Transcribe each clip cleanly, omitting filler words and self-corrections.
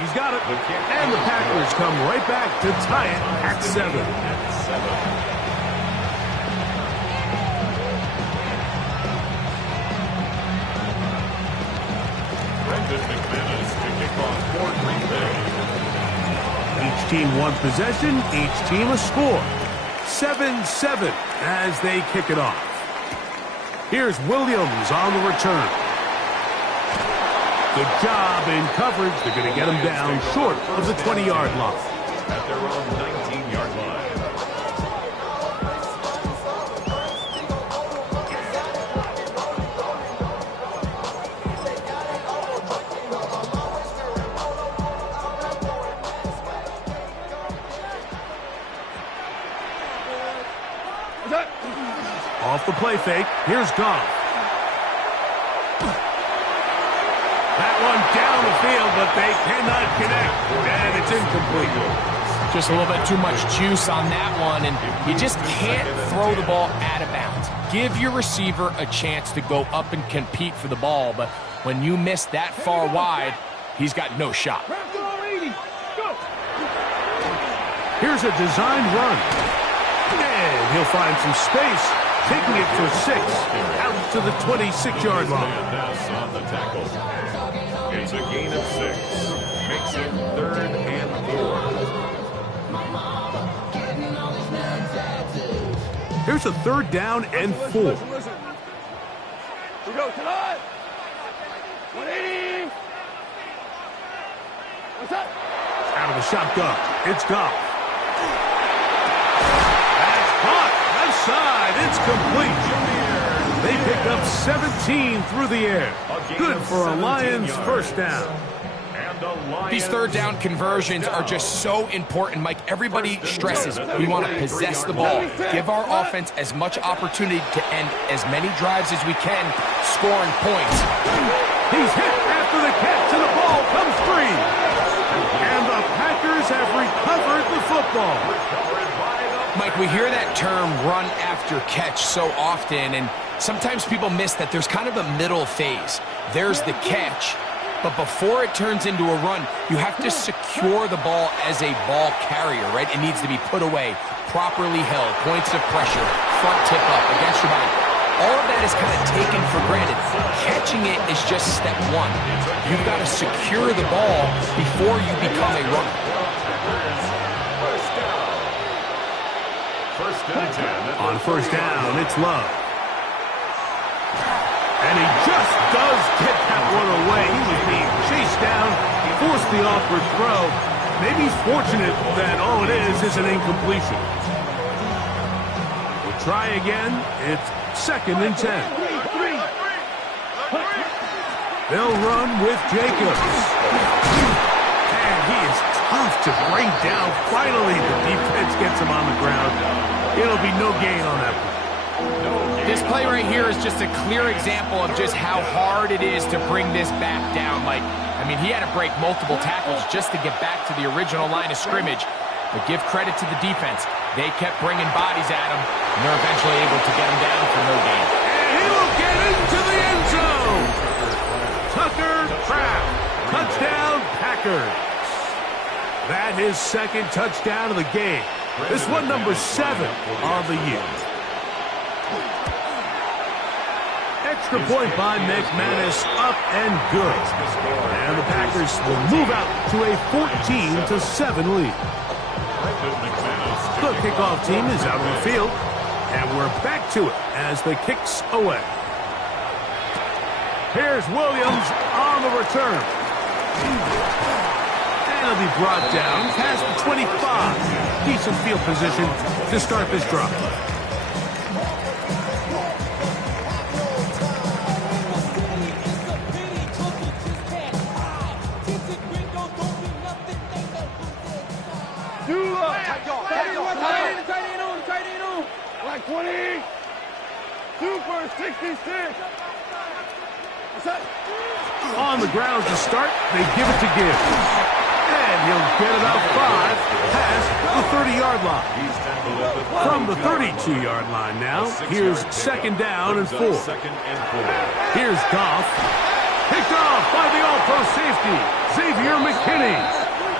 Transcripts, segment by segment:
He's got it. And the Packers come right back to tie it at 7. Each team one possession, each team a score. 7-7 as they kick it off. Here's Williams on the return. Good job in coverage. They're going to get him down short of the 20-yard line. At their own 19-yard line. Off the play fake, here's Goff. That one down the field, but they cannot connect, and it's incomplete. Just a little bit too much juice on that one, and you just can't throw the ball out of bounds. Give your receiver a chance to go up and compete for the ball, but when you miss that far wide, he's got no shot. Here's a designed run, and he'll find some space, taking it for 6, out to the 26-yard line. On the tackle. It's a gain of 6. Makes it 3rd and 4. Here's a 3rd down and 4. We go tonight. 180. What's up? Out of the shotgun, it's Goff. That's caught. Left side, it's complete. They pick up 17 through the air. Good for a Lions first down. These 3rd down conversions are just so important, Mike. Everybody stresses we want to possess the ball. Give our offense as much opportunity to end as many drives as we can, scoring points. He's hit after the catch, and the ball comes free. And the Packers have recovered the football. Mike, we hear that term run after catch so often, and sometimes people miss that there's kind of a middle phase. There's the catch, but before it turns into a run, you have to secure the ball as a ball carrier, right? It needs to be put away, properly held, points of pressure, front tip up, against your body. All of that is kind of taken for granted. Catching it is just step 1. You've got to secure the ball before you become a runner. On 1st down, it's Love. And he just does get that one away. He was being chased down, forced the awkward throw. Maybe he's fortunate that all it is an incompletion. We'll try again. It's 2nd and 10. They'll run with Jacobs. And he is tough to bring down. Finally, the defense gets him on the ground. It'll be no gain on that one. This play right here is just a clear example of just how hard it is to bring this back down, Mike. I mean, he had to break multiple tackles just to get back to the original line of scrimmage. But give credit to the defense. They kept bringing bodies at him, and they're eventually able to get him down for no gain. And he will get into the end zone. Tucker Kraft. Touchdown, Packers. That is 2nd touchdown of the game. This one number 7 on the year. Extra point by McManus, up and good. And the Packers will move out to a 14-7 lead. The kickoff team is out on the field, and we're back to it as the kick's away. Here's Williams on the return. And he'll be brought down past the 25. Decent field position to start this drive. Like 20. 2 for 66. On the ground to start, they give it to Gibbs. And he'll get it out 5 past the 30-yard line. From the 32-yard line now, here's 2nd down and 4. Here's Goff. Picked off by the all-pro safety, Xavier McKinney. Kinney.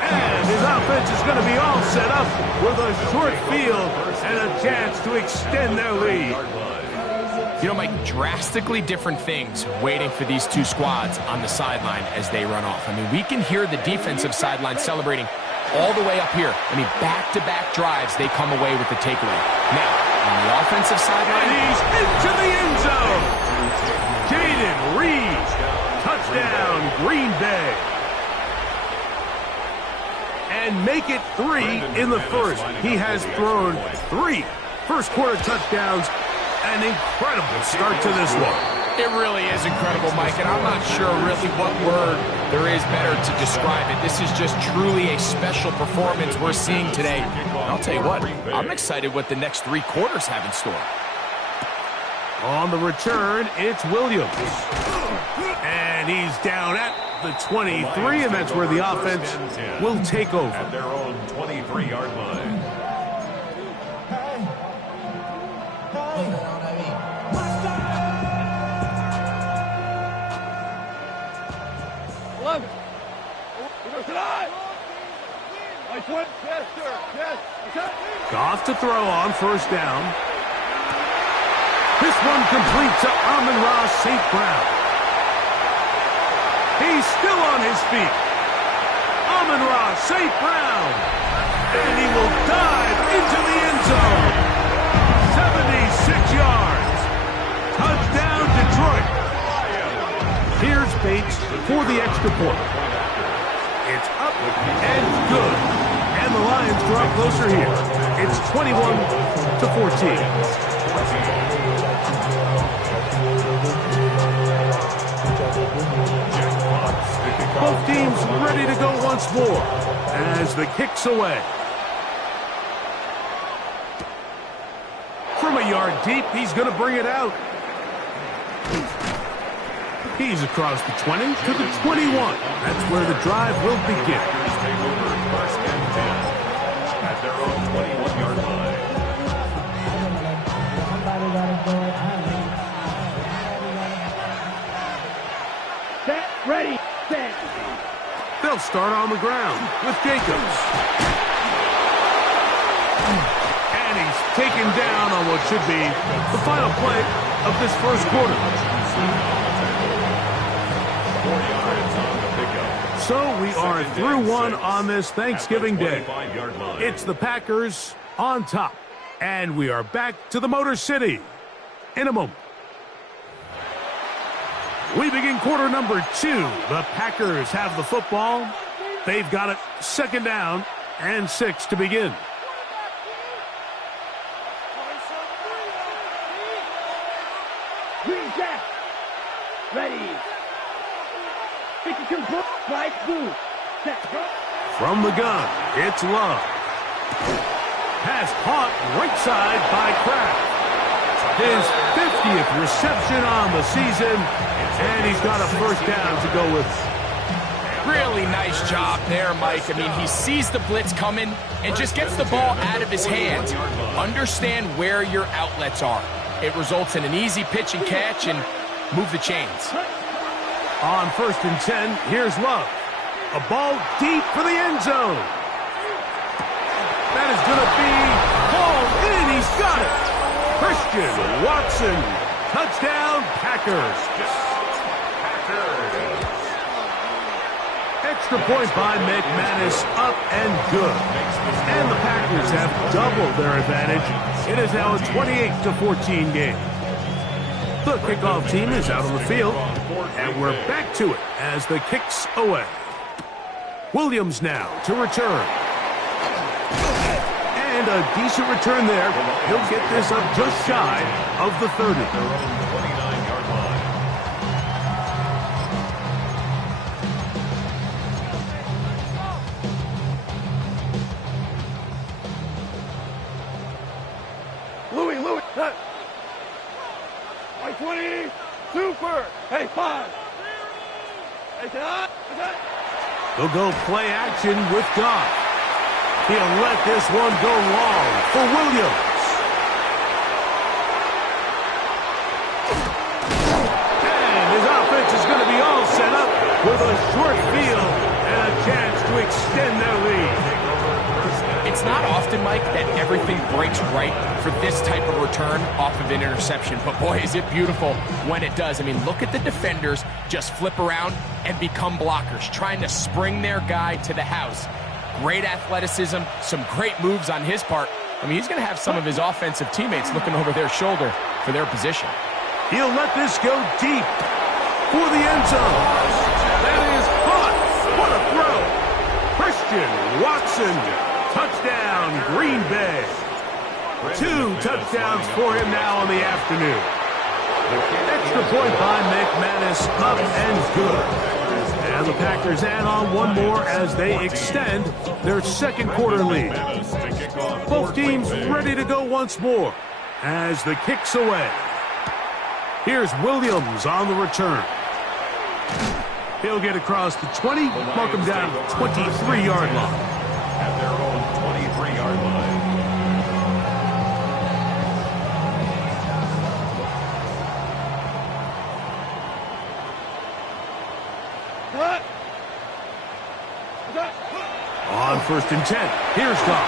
And his offense is going to be all set up with a short field and a chance to extend their lead. You know, Mike, drastically different things waiting for these two squads on the sideline as they run off. I mean, we can hear the defensive sideline celebrating all the way up here. I mean, back-to-back drives, they come away with the takeaway. Now, on the offensive sideline, and he's into the end zone. Jaden Reed, touchdown, Green Bay. And make it 3 in the first. He has thrown 3 first-quarter touchdowns. An incredible start to this one. It really is incredible, Mike, and I'm not sure really what word there is better to describe it. This is just truly a special performance we're seeing today. And I'll tell you what, I'm excited what the next 3 quarters have in store. On the return, it's Williams. And he's down at the 23, and that's where the offense will take over. At their own 23-yard line. Goff to throw on first down. This one complete to Amon-Ra St. Brown. He's still on his feet. Amon-Ra St. Brown. And he will dive into the end zone. 76 yards. Touchdown, Detroit. Here's Bates for the extra point. It's up and good. And the Lions draw closer here. It's 21-14. Both teams ready to go once more as the kick's away. From a yard deep, he's going to bring it out. He's across the 20 to the 21. That's where the drive will begin. Take over first and 10 at their own 21-yard line. Set, ready, set. They'll start on the ground with Jacobs. And he's taken down on what should be the final play of this first quarter. 4 yards on the pickup. So we are through one on this Thanksgiving Day. 25-yard line. It's the Packers on top. And we are back to the Motor City in a moment. We begin quarter number 2. The Packers have the football. They've got it second down and 6 to begin. Green Jack. Ready. Pick it complete. Right through. Set, go. From the gun, it's Love. Pass caught right side by Kraft. His 50th reception on the season, and he's got a first down to go with. Really nice job there, Mike. I mean, he sees the blitz coming and just gets the ball out of his hands. Understand where your outlets are. It results in an easy pitch and catch and move the chains. On first and 10, here's Love. A ball deep for the end zone. That is going to be hauled in. He's got it. Christian Watson. Touchdown, Packers. Extra point by McManus, up and good. And the Packers have doubled their advantage. It is now a 28-14 game. The kickoff team is out on the field, and we're back to it as the kick's away. Williams now to return. And a decent return there. He'll get this up just shy of the 30. 29-yard line. Louis, set. Right 20, super. Hey, 5. Hey, set. They'll go play action with Goff. He'll let this one go long for Williams. And his offense is going to be all set up with a short field and a chance often, Mike, that everything breaks right for this type of return off of an interception. But boy, is it beautiful when it does. I mean, look at the defenders just flip around and become blockers, trying to spring their guy to the house. Great athleticism, some great moves on his part. I mean, he's going to have some of his offensive teammates looking over their shoulder for their position. He'll let this go deep for the end zone. That is hot. What a throw. Christian Watson, touchdown, Green Bay. 2 touchdowns for him now on the afternoon. Extra point by McManus, up and good. And the Packers add on one more as they extend their second quarter lead. Both teams ready to go once more as the kick's away. Here's Williams on the return. He'll get across the 20, mark him down to the 23-yard line. At their own 23-yard line. On 1st and 10, here's Goff. A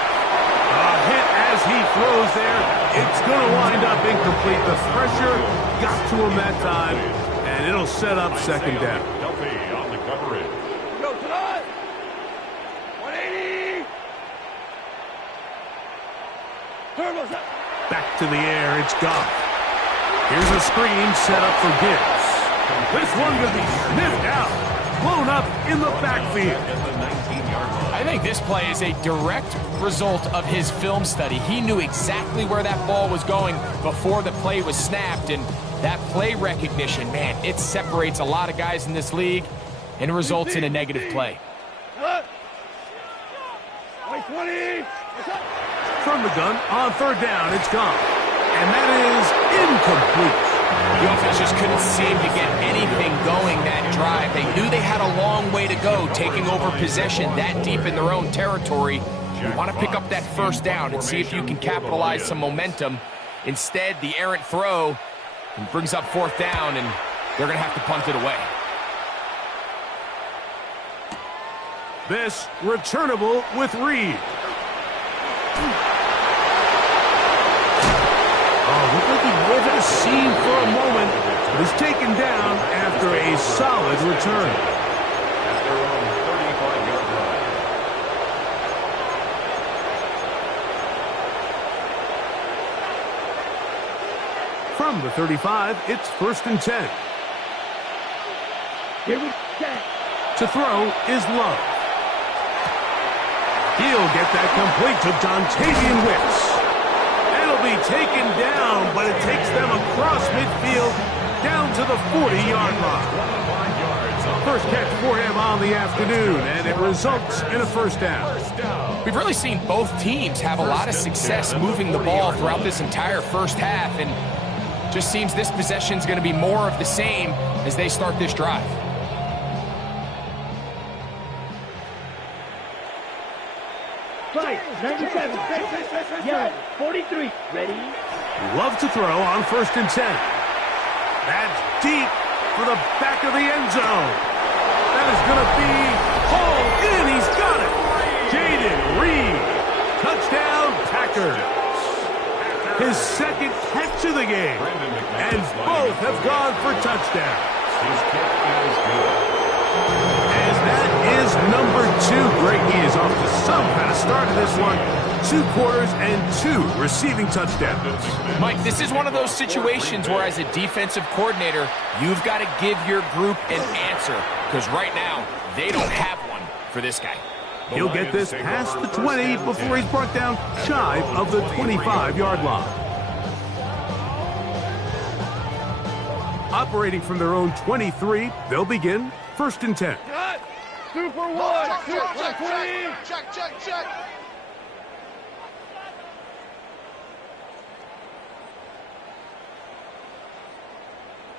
hit as he throws there. It's going to wind up incomplete. The pressure got to him that time, and it'll set up second down. Duffy on the coverage. Go tonight. 180. Turbo's up. Back to the air, it's Goff. Here's a screen set up for Gibbs. This one going to be sniffed out, blown up in the backfield. I think this play is a direct result of his film study. He knew exactly where that ball was going before the play was snapped, and that play recognition, man, it separates a lot of guys in this league and results in a negative play. 20. From the gun, on 3rd down, it's gone. And that is incomplete. The offense just couldn't seem to get anything going that drive. They knew they had a long way to go, taking over possession that deep in their own territory. You want to pick up that 1st down and see if you can capitalize some momentum. Instead, the errant throw brings up 4th down, and they're going to have to punt it away. This returnable with Reed. Looked like he was at a seam for a moment, but is taken down after a solid return. At their own 35-yard line. From the 35, it's 1st and 10. Here we go. To throw is Love. He'll get that complete to Dontavian Wicks. Be taken down, but it takes them across midfield down to the 40-yard line. First catch for him on the afternoon, and it results in a 1st down. We've really seen both teams have a lot of success moving the ball throughout this entire first half, and just seems this possession is going to be more of the same as they start this drive. Right, 97. Yeah, 43. Ready? Love to throw on 1st and 10. That's deep for the back of the end zone. That is going to be hauled in. He's got it. Jaden Reed. Touchdown, Packers. His 2nd catch of the game. And both have gone for touchdowns. His kick is good. As that is number 2. Great. He is off to some kind of start in this one. 2 quarters and 2 receiving touchdowns. Mike, this is one of those situations where as a defensive coordinator, you've got to give your group an answer. Because right now, they don't have one for this guy. He'll get this past the 20 before he's brought down shy of the 25-yard line. Operating from their own 23, they'll begin 1st and 10. Super one. Check.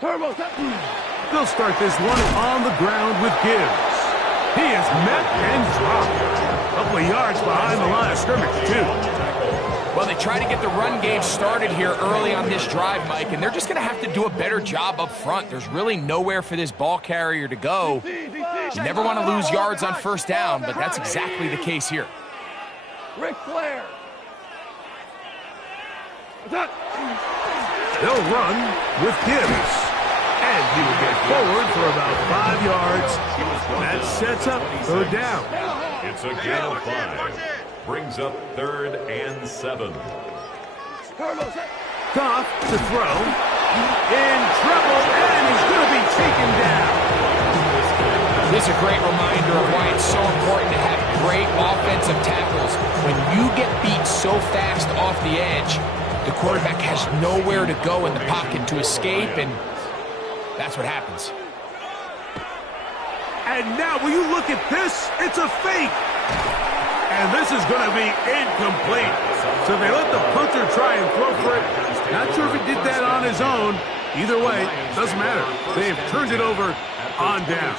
Turbo's up. They'll start this one on the ground with Gibbs. He is met and dropped. A couple of yards behind the line of scrimmage, too. Well, they try to get the run game started here early on this drive, Mike, and they're just going to have to do a better job up front. There's really nowhere for this ball carrier to go. You never want to lose yards on 1st down, but that's exactly the case here. Ric Flair. They'll run with Gibbs. And he will get forward for about 5 yards. That sets up third down. It's a gain of 5. Brings up 3rd and 7. Goff to throw. In trouble, and he's going to be taken down. This is a great reminder of why it's so important to have great offensive tackles. When you get beat so fast off the edge, the quarterback has nowhere to go in the pocket to escape, and that's what happens. And now, will you look at this? It's a fake. And this is going to be incomplete. So they let the punter try and throw for it. Not sure if he did that on his own. Either way, doesn't matter. They've turned it over on down.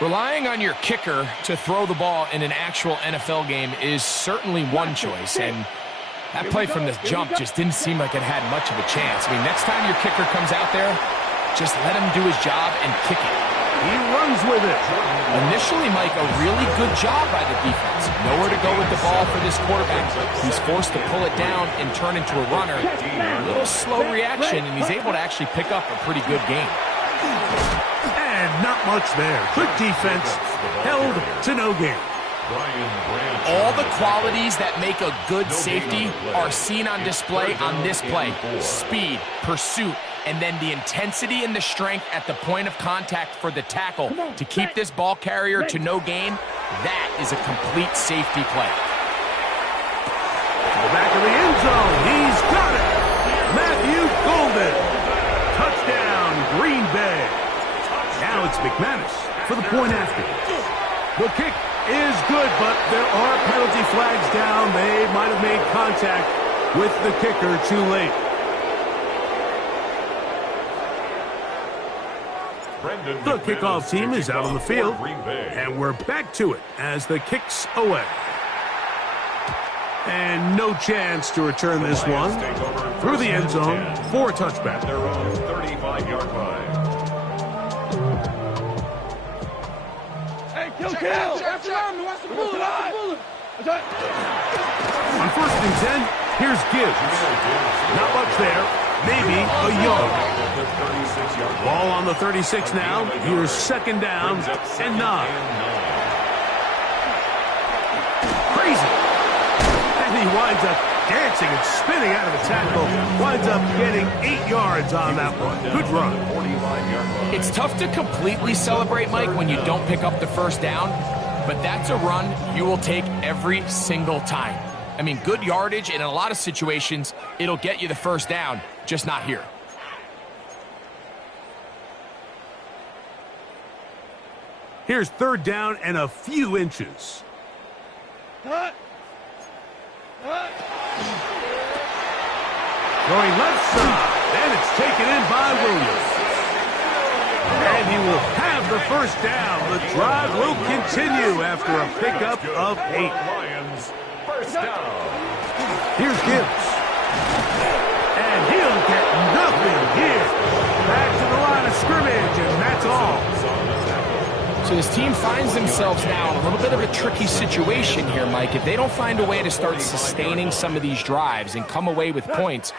Relying on your kicker to throw the ball in an actual NFL game is certainly one choice, and that play from the jump just didn't seem like it had much of a chance. I mean, next time your kicker comes out there, just let him do his job and kick it. He runs with it. Initially, Mike, a really good job by the defense. Nowhere to go with the ball for this quarterback. He's forced to pull it down and turn into a runner. A little slow reaction, and he's able to actually pick up a pretty good game. And not much there. Good defense. Held to no gain. All the qualities that make a good safety are seen on display on this play. Speed, pursuit, and then the intensity and the strength at the point of contact for the tackle to keep this ball carrier to no gain. That is a complete safety play. To the back of the end zone. He's got it. Matthew Golden. Touchdown, Green Bay. Now it's McManus for the point after. The kick is good, but there are penalty flags down. They might have made contact with the kicker too late. The kickoff team is out on the field, and we're back to it as the kick's away. And no chance to return this one through the end zone for a touchback. Their own 35-yard line. Kill! Watch the arm! Watch the bullet! On 1st and 10, here's Gibbs. Not much there. Maybe a yard. Ball on the 36 now. Here's 2nd down and 9. Crazy. And he winds up dancing and spinning out of the tackle. Winds up getting 8 yards on that one. Good run. It's tough to completely celebrate, Mike, when you don't pick up the 1st down, but that's a run you will take every single time. I mean, good yardage, and in a lot of situations, it'll get you the 1st down, just not here. Here's 3rd down and a few inches. Going left side, and it's taken in by Williams. And he will have the 1st down. The drive will continue after a pickup of 8. Lions, 1st down. Here's Gibbs. And he'll get nothing here. Back to the line of scrimmage, and that's all. So this team finds themselves now in a little bit of a tricky situation here, Mike. If they don't find a way to start sustaining some of these drives and come away with points,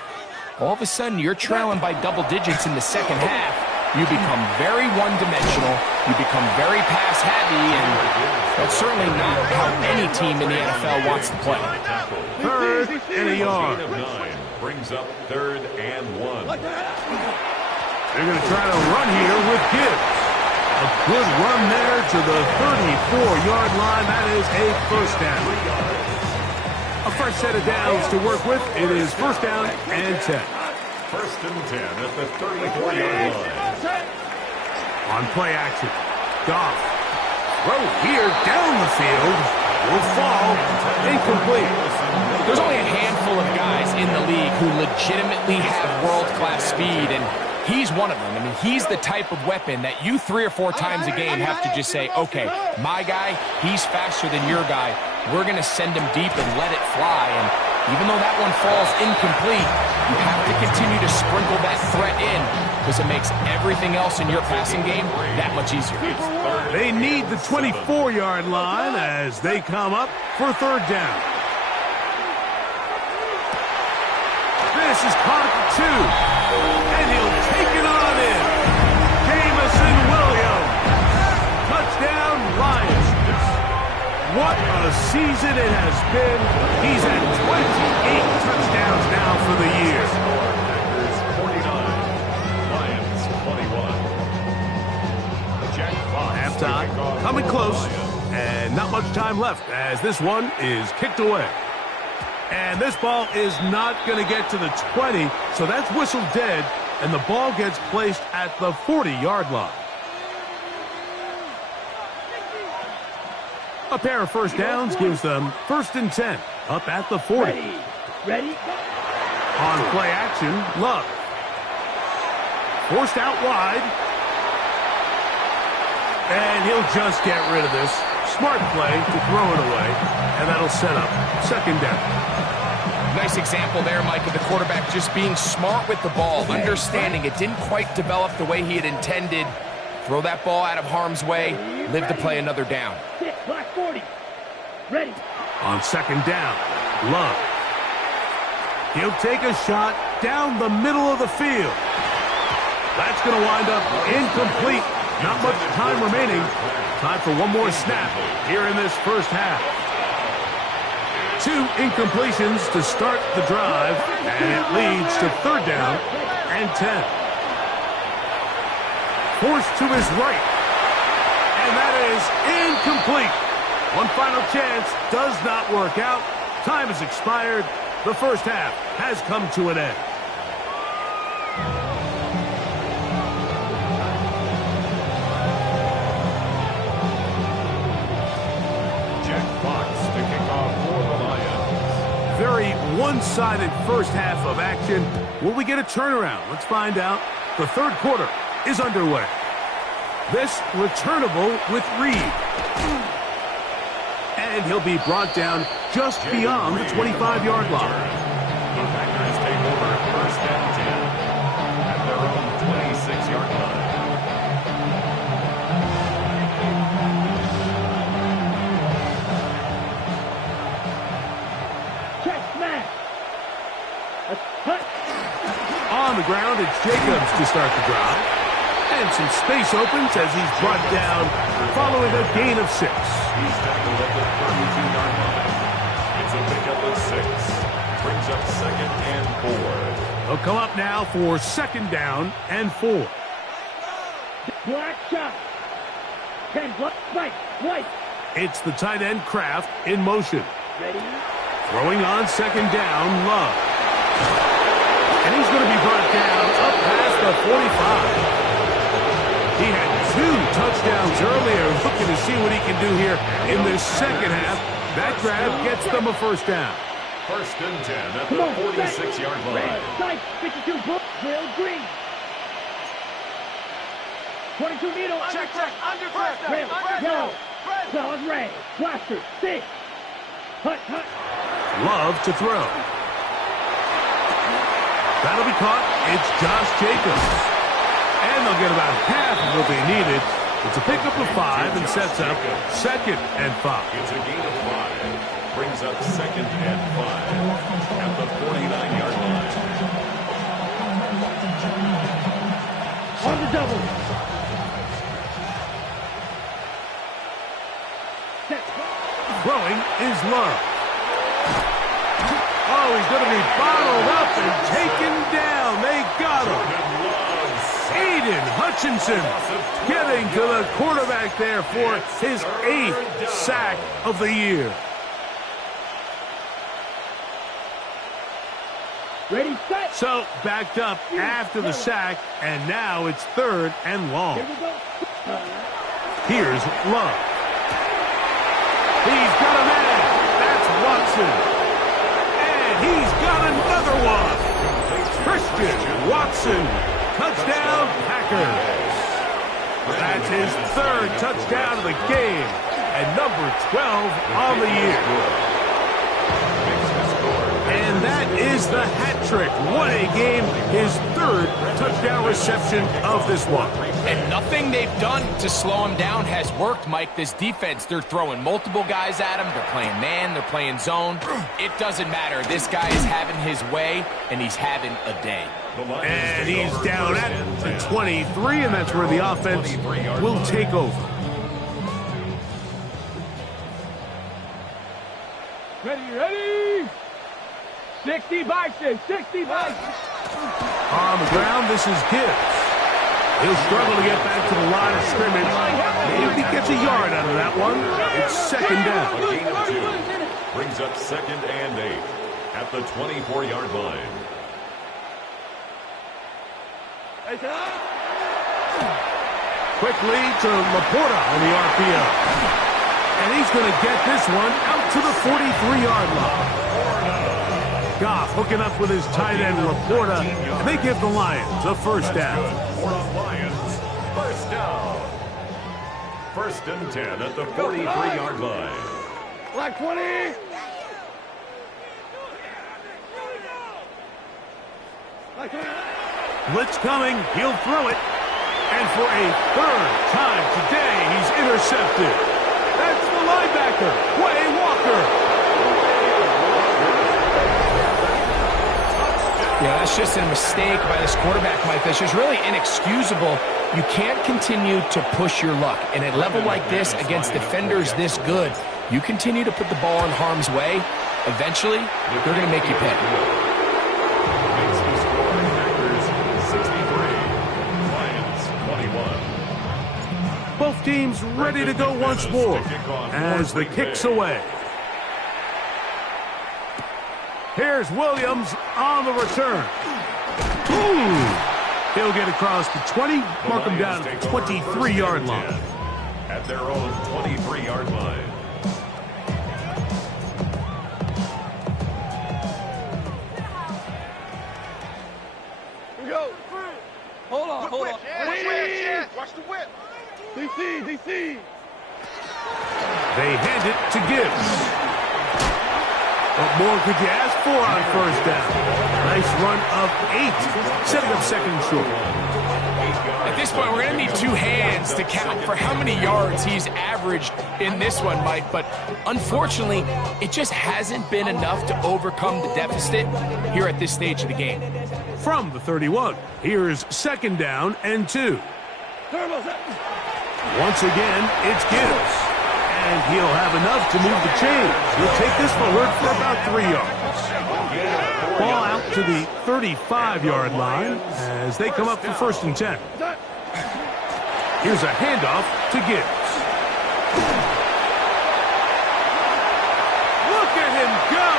all of a sudden you're trailing by double digits in the 2nd half. You become very one-dimensional. You become very pass-heavy, and that's certainly not how any team in the NFL wants to play. 3rd and a yard. Brings up 3rd and 1. They're going to try to run here with Gibbs. A good run there to the 34-yard line. That is a 1st down. A fresh set of downs to work with. It is 1st down and 10. 1st and 10 at the 34-yard line. On play action. Goff. Throw here down the field. Will fall. Incomplete. There's only a handful of guys in the league who legitimately have world-class speed, and he's one of them. I mean, he's the type of weapon that you 3 or 4 times a game have to just say, okay, my guy, he's faster than your guy. We're going to send him deep and let it fly. And even though that one falls incomplete, you have to continue to sprinkle that threat in because it makes everything else in your passing game that much easier. They need the 24-yard line as they come up for 3rd down. is caught at the 2. And he'll take it on in. Jamison Williams. Touchdown, Lions. What a season it has been. He's at 28 touchdowns now for the year. Packers 49, Lions 21. Jack Fox. Halftime, coming close, and not much time left as this one is kicked away. And this ball is not going to get to the 20, so that's whistled dead, and the ball gets placed at the 40-yard line. A pair of first downs gives them 1st and 10, up at the 40. Ready? On play action, Love. Forced out wide. And he'll just get rid of this. Smart play to throw it away, and that'll set up 2nd down. Nice example there, Mike, of the quarterback just being smart with the ball, understanding it didn't quite develop the way he had intended. Throw that ball out of harm's way, live to play another down. Black 40. Ready. On 2nd down, Love. He'll take a shot down the middle of the field. That's going to wind up incomplete. Not much time remaining. Time for one more snap here in this first half. 2 incompletions to start the drive, and it leads to 3rd down and 10. Forced to his right, and that is incomplete. One final chance does not work out. Time has expired. The first half has come to an end. Jack Fox to kick off for the Lions. Very one-sided first half of action. Will we get a turnaround? Let's find out. The 3rd quarter is underway. This returnable with Reed. And he'll be brought down just beyond the 25-yard line. The Packers take over 1st and 10 at their own 26-yard line. Check smash. A touch. On the ground, it's Jacobs to start the drive. And some space opens as he's brought down following a gain of 6. He's tackled at the 32-yard line. It's a pickup of 6. Brings up 2nd and 4. They'll come up now for 2nd down and 4. Black shot. 10 black. Right. White. It's the tight end Kraft in motion. Ready. Throwing on 2nd down, Love. And he's going to be brought down up past the 45. He had 2 touchdowns earlier, looking to see what he can do here in this second half. That grab gets them a 1st down. 1st and 10 at the 46-yard line. Side 52 book. Will Green. 22 needle. Check, under pressure. Rail. Yellow. Solid red. Blaster. 6. Hut. Love to throw. That'll be caught. It's Josh Jacobs. And they'll get about half of what they needed. It's a pickup of 5 and sets up 2nd and 5. It's a gain of 5. Brings up 2nd and 5 at the 49-yard line. On the double. Throwing is Love. Oh, he's going to be bottled up and taken down. They got him. Aiden Hutchinson getting to the quarterback there for his 8th sack of the year. Ready, set. So backed up after the sack, and now it's 3rd and long. Here we go. Here's Love. He's got a man. That's Watson. And he's got another one. Christian Watson. Touchdown, Packers. That's his 3rd touchdown of the game and number 12 on the year. And that is is the hat trick. What a game. His third touchdown reception of this one. And nothing they've done to slow him down has worked, Mike. This defense, they're throwing multiple guys at him. They're playing man, they're playing zone. It doesn't matter. This guy is having his way, and he's having a day. And he's down at the 23, and that's where the offense will take over. Ready? 60 by 6, 60 by 6. On the ground, this is Gibbs. He'll struggle to get back to the line of scrimmage. Maybe he gets a yard out of that one. It's second down. A gain of 2 brings up 2nd and 8 at the 24-yard line. Quickly to Laporta on the RPO. And he's going to get this one out to the 43-yard line. Goff hooking up with his tight end Laporta, and they give the Lions a first down. For the Lions, first down. 1st and 10 at the 43-yard line. Black 20. Blitz coming, he'll throw it. And for a third time today, he's intercepted. That's the linebacker, Quay Walker. Yeah, that's just a mistake by this quarterback, Mike. That's just really inexcusable. You can't continue to push your luck. And at a level like this, against defenders this good, you continue to put the ball in harm's way, eventually, they're going to make you pay. Makes the score Packers 63, Lions 21. Both teams ready to go once more as the kick's away. Here's Williams on the return. Ooh. He'll get across the 20, mark him down at the 23-yard line. At their own 23-yard line. Here we go. Hold on. Watch the whip. DC. They hand it to Gibbs. What more could you ask for on first down? Nice run of 8, setting up 2nd and short. At this point, we're going to need 2 hands to count for how many yards he's averaged in this one, Mike. But unfortunately, it just hasn't been enough to overcome the deficit here at this stage of the game. From the 31, here's 2nd down and 2. Once again, it's Gibbs. And he'll have enough to move the chains. He'll take this forward for about 3 yards. Ball out to the 35-yard line as they come up for 1st and 10. Here's a handoff to Gibbs. Look at him go!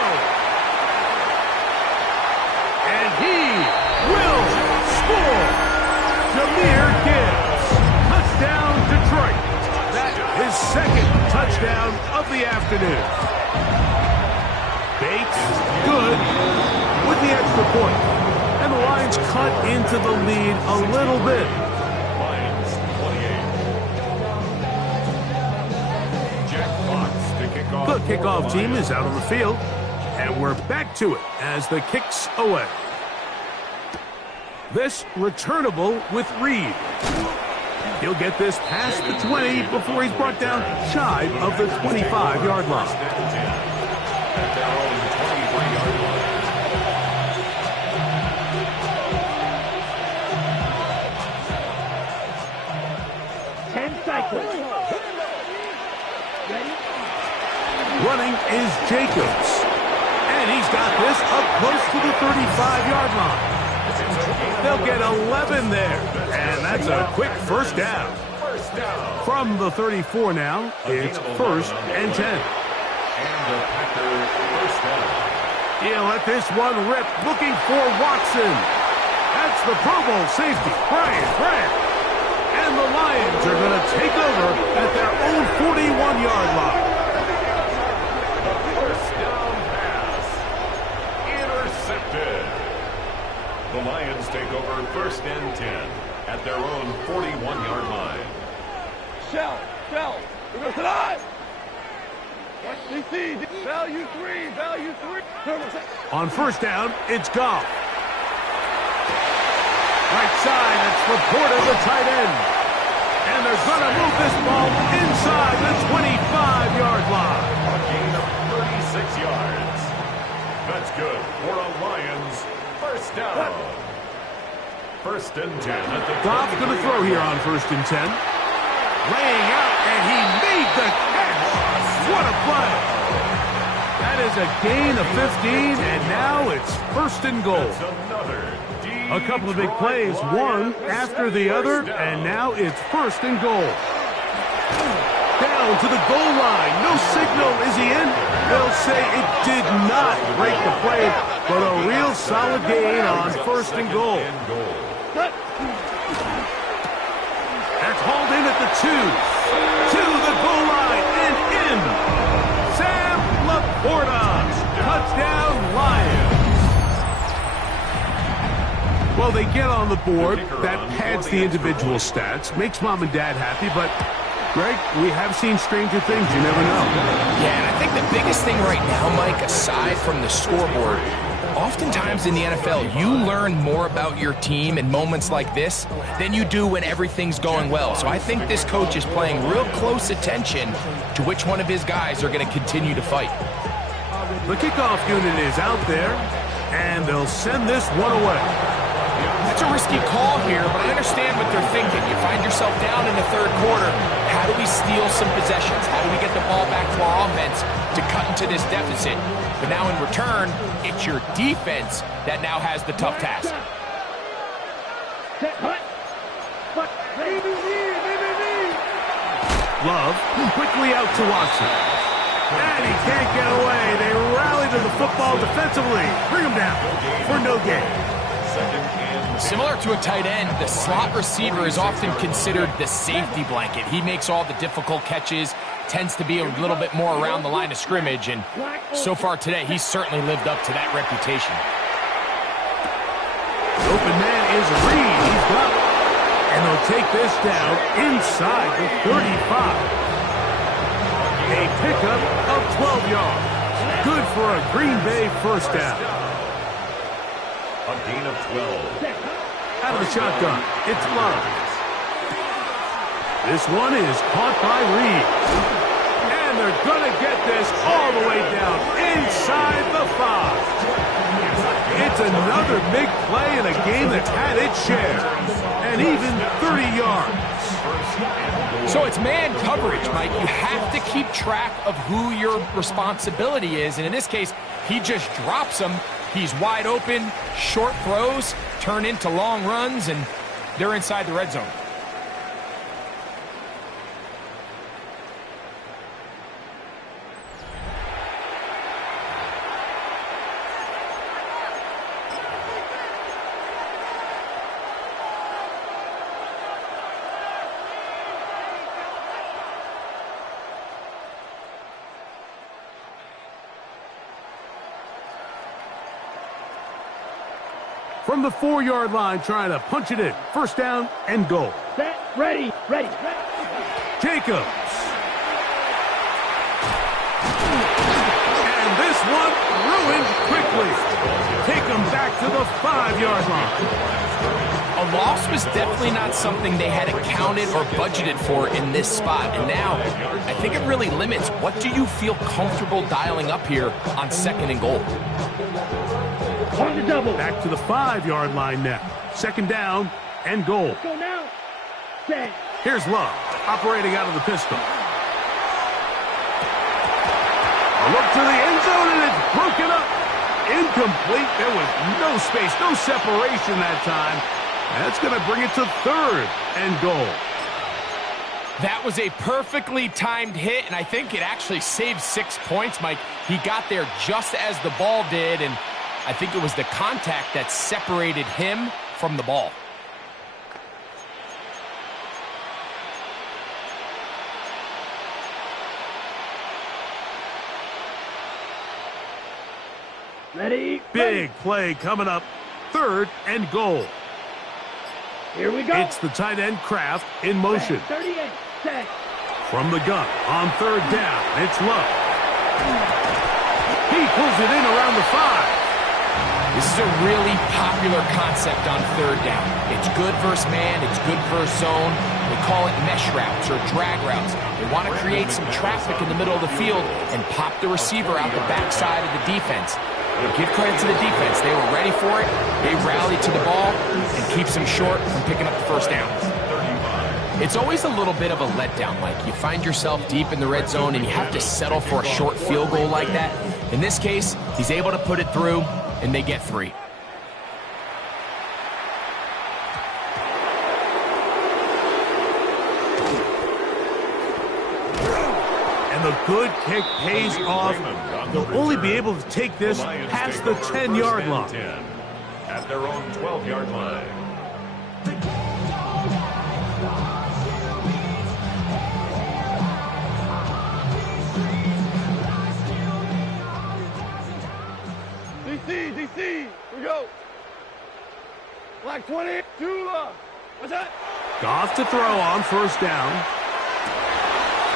And he will score! Jahmyr Gibbs. Touchdown, Detroit. His 2nd touchdown of the afternoon. Bates, good, with the extra point. And the Lions cut into the lead a little bit. Lions 28. Jack Fox to kick off. The kickoff team is out on the field. And we're back to it as the kick's away. This returnable with Reed. He'll get this past the 20 before he's brought down shy of the 25-yard line. At their own 23-yard line. Running is Jacobs. And he's got this up close to the 35-yard line. They'll get 11 there. And that's a quick first down. From the 34 now, it's 1st and 10. And the Packers first down. He'll let this one rip, looking for Watson. That's the Pro Bowl safety, Brian Grant. And the Lions are going to take over at their own 41-yard line. The first down pass. Intercepted. The Lions take over 1st and 10 at their own 41-yard line. Shell. We're going to lie. Watch DC. Value three. On first down, it's Goff. Right side, it's Laporta, the tight end. And they're going to move this ball inside the 25-yard line. A gain of 36 yards. That's good for a Lions first down. First and 10 at the Goff's going to throw here on first and 10. Laying out, and he made the catch. What a play. That is a gain of 15, and now it's first and goal. A couple of big plays, one after the other, and now it's first and goal. Down to the goal line. No signal. Is he in? They'll say it did not break the play, but a real solid gain on first and goal. That's hauled in at the 2. To the goal line and in. Sam Laporta. Touchdown, Lions. Well, they get on the board. That pads the individual stats. Makes mom and dad happy, but Greg, we have seen stranger things. You never know. Yeah, and I think the biggest thing right now, Mike, aside from the scoreboard, oftentimes in the NFL, you learn more about your team in moments like this than you do when everything's going well. So I think this coach is paying real close attention to which one of his guys are going to continue to fight. The kickoff unit is out there, and they'll send this one away. That's a risky call here, but I understand what they're thinking. You find yourself down in the third quarter. How do we steal some possessions? How do we get the ball back to our offense to cut into this deficit? But now in return, it's your defense that now has the tough task. Love quickly out to Watson. And he can't get away. They rally to the football defensively. Bring him down for no gain. Similar to a tight end, the slot receiver is often considered the safety blanket. He makes all the difficult catches, tends to be a little bit more around the line of scrimmage, and so far today, he's certainly lived up to that reputation. The open man is Reed. He's got it. And they'll take this down inside the 35. A pickup of 12 yards. Good for a Green Bay first down. A gain of 12. Out of the shotgun, it's Love. This one is caught by Reed. And they're going to get this all the way down inside the 5. It's another big play in a game that's had its share. And even 30 yards. So it's man coverage, Mike. You have to keep track of who your responsibility is. And in this case, he just drops him. He's wide open, short throws, turn into long runs, and they're inside the red zone. From the 4-yard line, trying to punch it in. First down and goal. Set, ready. Jacobs. And this one ruined quickly. Take them back to the 5-yard line. A loss was definitely not something they had accounted or budgeted for in this spot. And now, I think it really limits what do you feel comfortable dialing up here on second and goal. On the double. Back to the 5-yard line now. Second down and goal. Go now. Set. Here's Love, operating out of the pistol. A look to the end zone, and it's broken up. Incomplete. There was no space, no separation that time. That's going to bring it to third and goal. That was a perfectly timed hit, and I think it actually saved 6 points, Mike. He got there just as the ball did, and I think it was the contact that separated him from the ball. Ready. Big play coming up. Third and goal. Here we go. It's the tight end Kraft in motion. 38. Set. From the gun on third down, it's Love. He pulls it in around the 5. This is a really popular concept on third down. It's good versus man, it's good versus zone. They call it mesh routes or drag routes. They want to create some traffic in the middle of the field and pop the receiver out the backside of the defense. But give credit to the defense. They were ready for it. They rallied to the ball and keeps them short from picking up the first down. It's always a little bit of a letdown, Mike. You find yourself deep in the red zone and you have to settle for a short field goal like that. In this case, he's able to put it through, and they get 3. And the good kick pays off. They'll only be able to take this past the 10-yard line. At their own 12-yard line. DC, here we go. Black 20, Tula. What's that? Goff to throw on first down.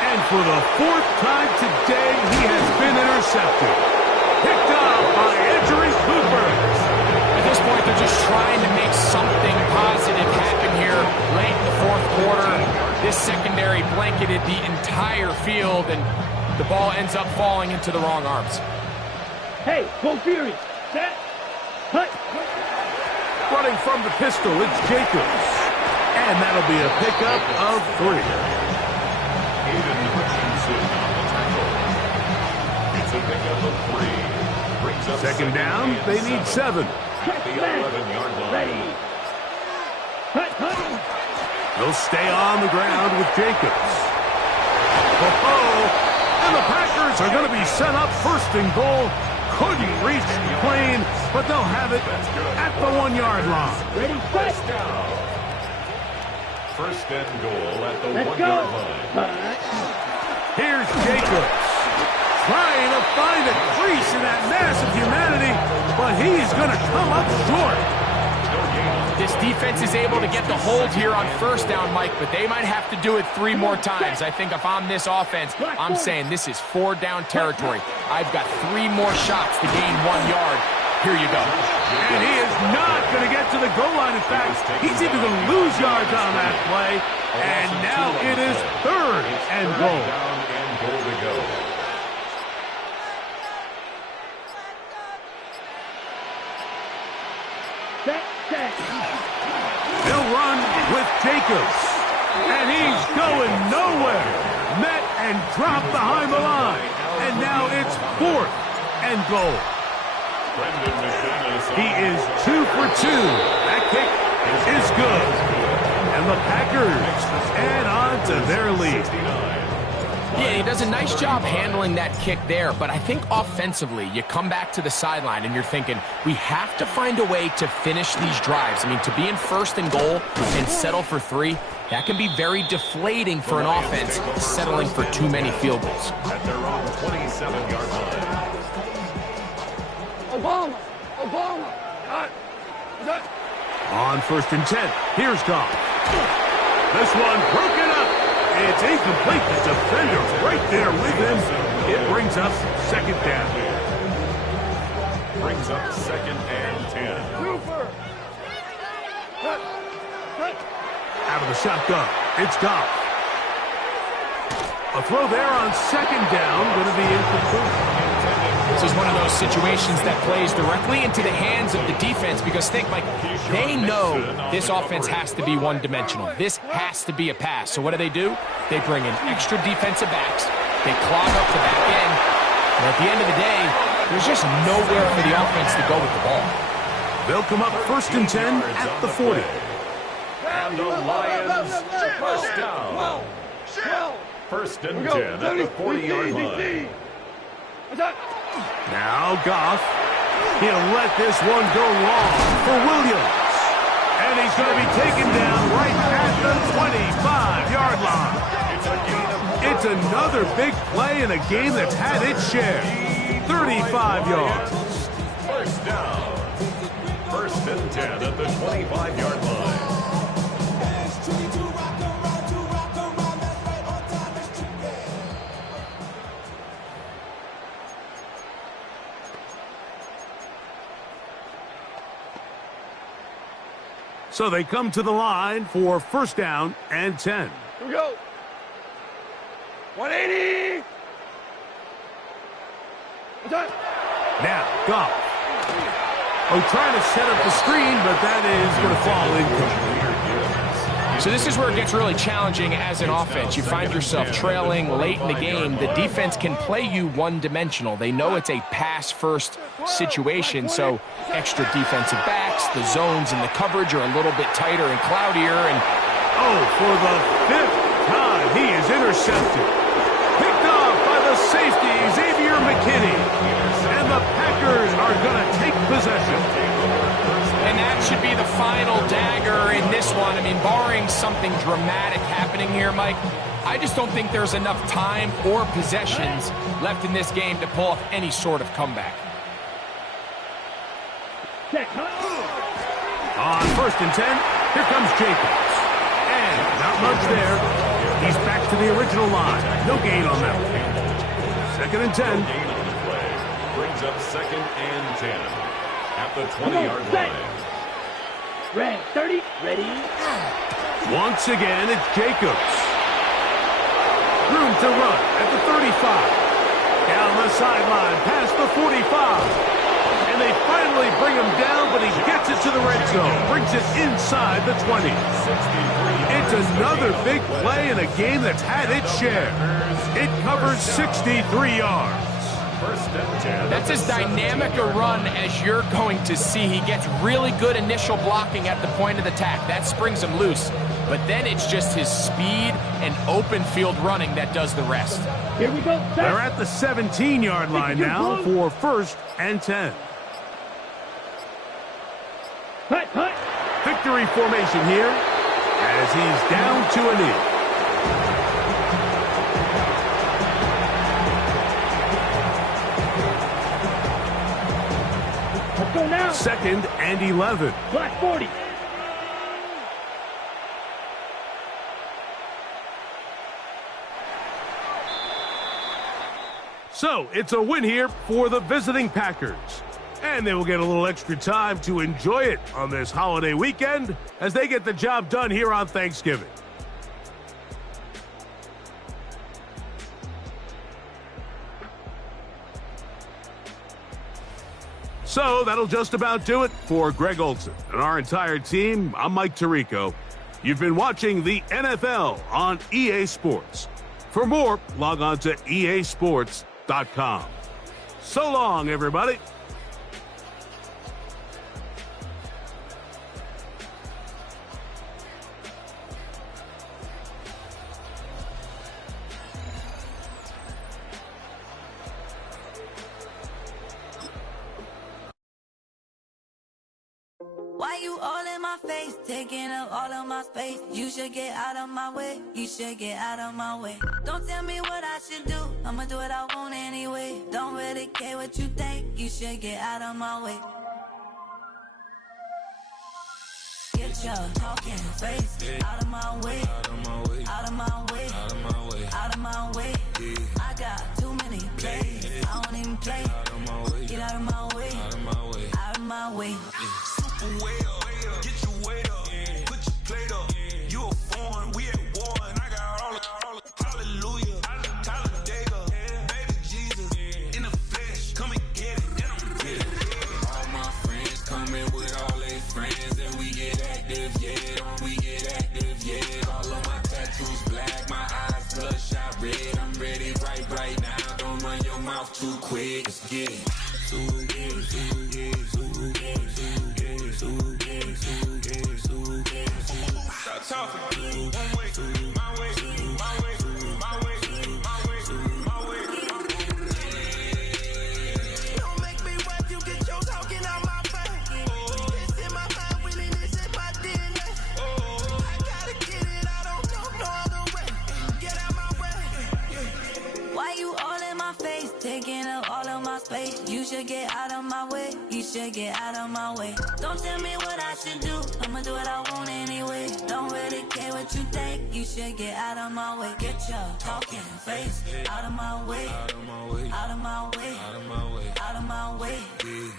And for the 4th time today, he has been intercepted. Picked up by Andrew Cooper. At this point, they're just trying to make something positive happen here late in the 4th quarter. This secondary blanketed the entire field, and the ball ends up falling into the wrong arms. Hey, go Fury. Set. Cut. Running from the pistol, it's Jacobs. And that'll be a pickup of 3. Aiden Hutchinson on the tackle. It's a pickup of 3. Brings up Second down, they need 7. At the 11-yard line. Ready. Cut. They'll stay on the ground with Jacobs. And the Packers are going to be set up first and goal. Couldn't reach the plane, but they'll have it at the 1-yard line. Ready, set. First and goal at the Let's 1-yard go. line. Here's Jacobs. Trying to find a crease in that mass of humanity, but he's going to come up short. This defense is able to get the hold here on first down, Mike, but they might have to do it 3 more times. I think if I'm this offense, I'm saying this is 4-down territory. I've got 3 more shots to gain 1 yard. Here you go. And he is not going to get to the goal line. In fact, he's even going to lose yards on that play. And now it is 3rd and goal. Down and goal to go. Set. They'll run with Jacobs. And he's going nowhere. Met and dropped behind the line. And now it's 4th and goal. He is 2 for 2. That kick is good. And the Packers add on to their lead. Yeah, he does a nice job handling that kick there, but I think offensively, you come back to the sideline and you're thinking, we have to find a way to finish these drives. I mean, to be in first and goal and settle for 3, that can be very deflating for an offense settling for too many field goals. At their own 27-yard line. Obama. Cut. On first and 10, here's Goff. This one broken up. It's incomplete. The defender right there with him. It brings up 2nd down. Brings up 2nd and 10. Super. Cut. Out of the shotgun, it's Goff. A throw there on 2nd down, going to be incomplete. This is one of those situations that plays directly into the hands of the defense because Mike, they know this offense has to be one-dimensional. This has to be a pass. So what do? They bring in extra defensive backs. They clog up the back end. And at the end of the day, there's just nowhere for the offense to go with the ball. They'll come up first and 10 at the 40. And the Lions first down. First and 10 at the 40-yard line. Now Goff, he'll let this one go long for Williams. And he's going to be taken down right at the 25-yard line. It's another big play in a game that's had its share. 35 yards. First down. First and 10 at the 25-yard line. So they come to the line for first down and 10. Here we go. 180. Now, Goff. Oh, trying to set up the screen, but that is going to fall incomplete. So this is where it gets really challenging as an offense. You find yourself trailing late in the game. The defense can play you one-dimensional. They know it's a pass-first situation, so extra defensive backs, the zones and the coverage are a little bit tighter and cloudier. And oh, for the 5th time, he is intercepted. Picked off by the safety, Xavier McKinney. And the Packers are going to take possession. And that should be the final dagger in this one. I mean, barring something dramatic happening here, Mike, I just don't think there's enough time or possessions left in this game to pull off any sort of comeback. On first and 10, here comes Jacobs. And not much there. He's back to the original line. No gain on that one. Second and 10. Brings up second and 10 at the 20-yard line. Red 30, ready. Once again, it's Jacobs. Room to run at the 35. Down the sideline, past the 45. And they finally bring him down, but he gets it to the red zone. Brings it inside the 20. It's another big play in a game that's had its share. It covers 63 yards. That's as dynamic a run as you're going to see. He gets really good initial blocking at the point of attack. That springs him loose. But then it's just his speed and open field running that does the rest. Here we go. They're at the 17-yard line now for first and 10. Cut. Victory formation here as he's down to a knee. Let's go now. Second and 11. Black 40. So it's a win here for the visiting Packers. And they will get a little extra time to enjoy it on this holiday weekend as they get the job done here on Thanksgiving. So that'll just about do it for Greg Olson and our entire team. I'm Mike Tirico. You've been watching the NFL on EA Sports. For more, log on to easports.com. So long, everybody. Why you all in my face, taking up all of my space? You should get out of my way, you should get out of my way. Don't tell me what I should do, I'ma do what I want anyway. Don't really care what you think, you should get out of my way. Get your talking face out of my way, out of my way, out of my way, out of my way, out of my way. I got too many plays, I don't even play. Get out of my way, out of my way, out of my way. Way up, get your weight up, put your plate up. You a foreign, we at war, and I got all the hallelujah, Talladega, baby Jesus, in the flesh, come and get it, and I'm with it. All my friends coming with all their friends, and we get active, yeah, all of my tattoos black, my eyes bloodshot red, I'm ready right now, don't run your mouth too quick, let's get it. Stop talking. One way, my way, my way, my way, my way, my way. Don't make me rap, you get your talking out my face. This in my mind, winning this in my DNA. I gotta get it, I don't know no other way. Get out my way. Why you all in my face, taking up all of my space? You should get out of my way, you should get out of my way. Don't tell me what I should do, I'ma do what I want anyway. Don't really care what you think, you should get out of my way. Get your talking face out of my way, out of my way, out of my way, out of my way, out of my way.